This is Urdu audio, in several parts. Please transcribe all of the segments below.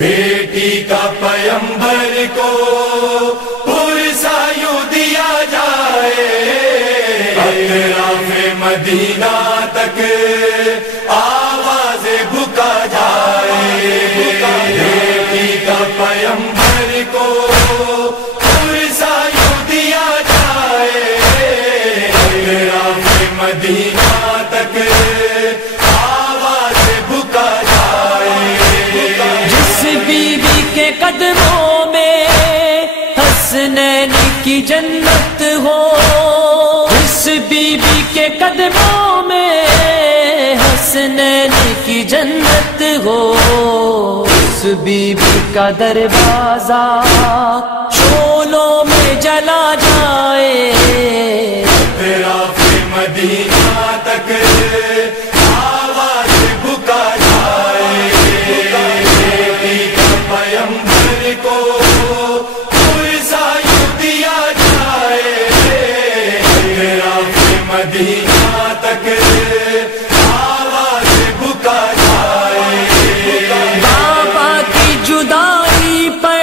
بیٹی کا پیمبر کو پرسا یوں دیا جائے، اطراف مدینہ تک آواز بھکا جائے۔ بیٹی کا پیمبر کو پرسا یوں دیا جائے، اطراف مدینہ تک آواز بھکا جائے۔ جس بی بی کے قدموں میں حسنین کی جنت ہو، جس بی بی کے قدموں میں حسنین کی جنت ہو، اس بی بی کا دروازہ شعلوں میں جلا جائے، اطراف مدینہ تک آواز بھکا جائے۔ بیٹی کا پیمبر کو پرسا یوں دیا جائے، اطراف مدینہ تک آواز بھکا جائے۔ بابا کی جدائی پر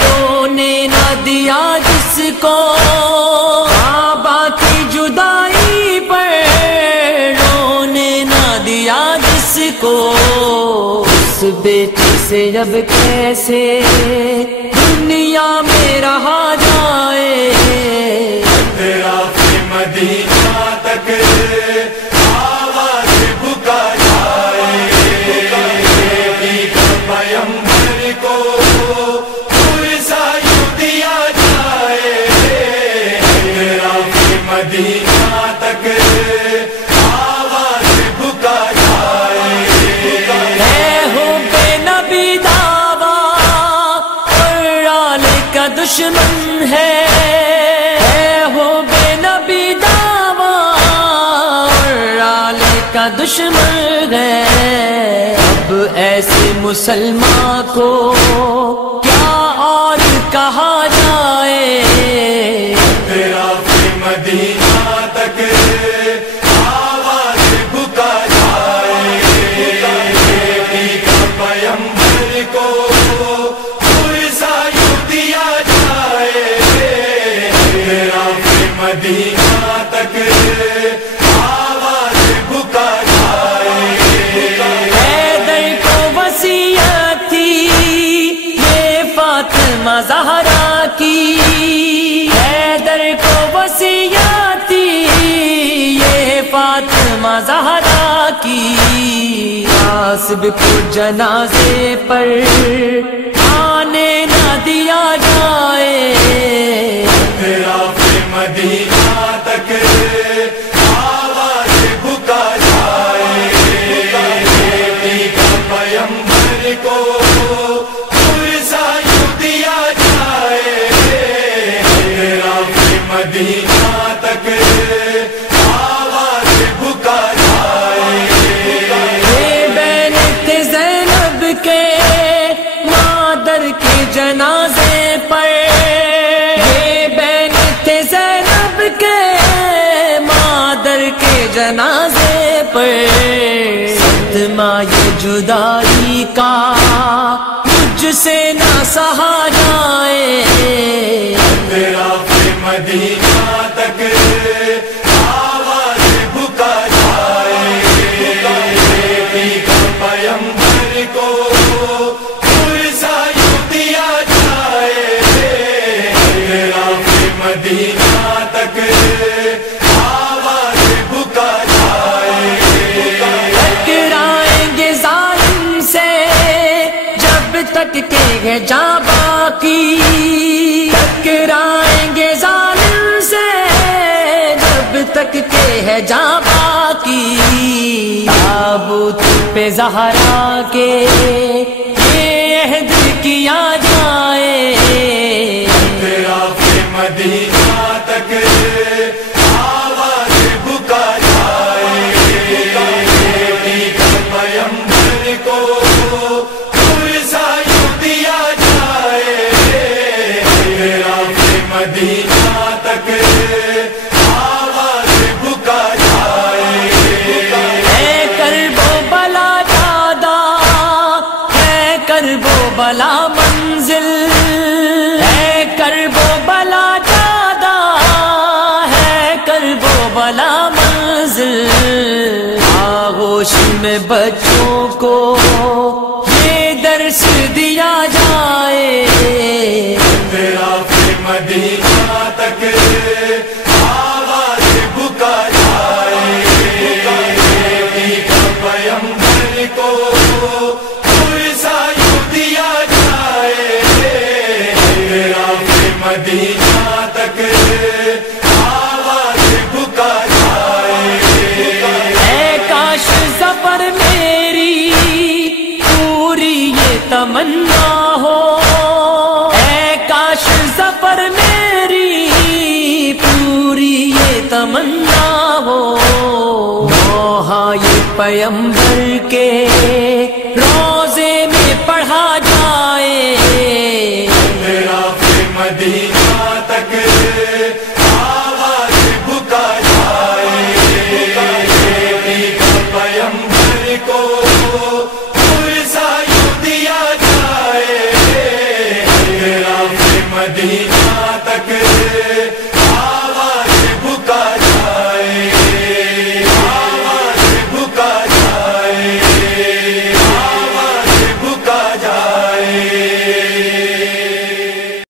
رونے نہ دیا جس کو، بابا کی جدائی پر رونے نہ دیا جس کو، اس بیٹی سے اب کیسے دنیا میں رہا جائے، اطراف مدینہ تک آواز بھکا جائے۔ بیٹی کا پیمبر کو پرسا یوں دیا جائے، اطراف مدینہ تک آواز بھکا جائے۔ اے ہو بے نبی دعویٰ اور آل کا دشمن ہے، اے ہو بے نبی دعویٰ اور آل کا دشمن ہے، اب ایسے مسلمان کو کیا اور کہا جائے، اطراف مدینہ تک آواز بھکا جائے۔ بیٹی کا پیمبر کو پرسا یوں دیا جائے، اطراف مدینہ تک آواز بھکا جائے۔ حیدر کو وصیت تھی یہ فاطمہ زہرا کی، حیدر کو وصیت تھی یہ فاطمہ زہرا کی، قاسب کو جنازے پر آنے نہ دیا جائے، اطراف مدینہ تک آواز بھکا جائے۔ بیٹی کا پیمبر کو پرسا یوں دیا جائے، اطراف مدینہ تک آواز بھکا جائے۔ یہ بینت زینب کے مادر کے جنازے پر، یہ بینت زینب کے مادر کے جنازے پر، صدمہ یہ جدائی کا مجھ سے نہ سہا جائے، اطراف مدینہ تک آواز بھکا جائے۔ بیٹی کا پیمبر کو پرسا یوں دیا جائے، اطراف مدینہ تک آواز بھکا جائے۔ ٹکرائیں گے ظالم سے جب تک کہ ہے جاں باقی، ٹکرائیں گے ظالم سے جب تک کہ ہے جاں باقی، تابوت پہ زہرا کے یہ عہد کیا جائے، اطراف مدینہ تک آواز بھکا جائے۔ بیٹی کا پیمبر کو پرسا یوں دیا جائے، اطراف مدینہ تک آواز بھکا جائے۔ اے کرب و بلا دادا بلا منزل ہے، کرب و بلا زیادہ ہے، کرب و بلا منزل۔ آغوش میں بچوں کو یہ درس دیا جائے، تیرا فی مدینہ تک آواز بکا جائے، پیغمبر کو پرسا یوں دیا جائے، تیرا فی مدینہ تک آواز بکا جائے۔ اے کاش سفر میری پوری یہ تمنا ہو، اے کاش سفر میری پوری یہ تمنا ہو، نوحہ یہ پیغمبر کے روزے میں پڑھا جائے، تیرا فی مدینہ تک آواز بکا جائے، پیغمبر کو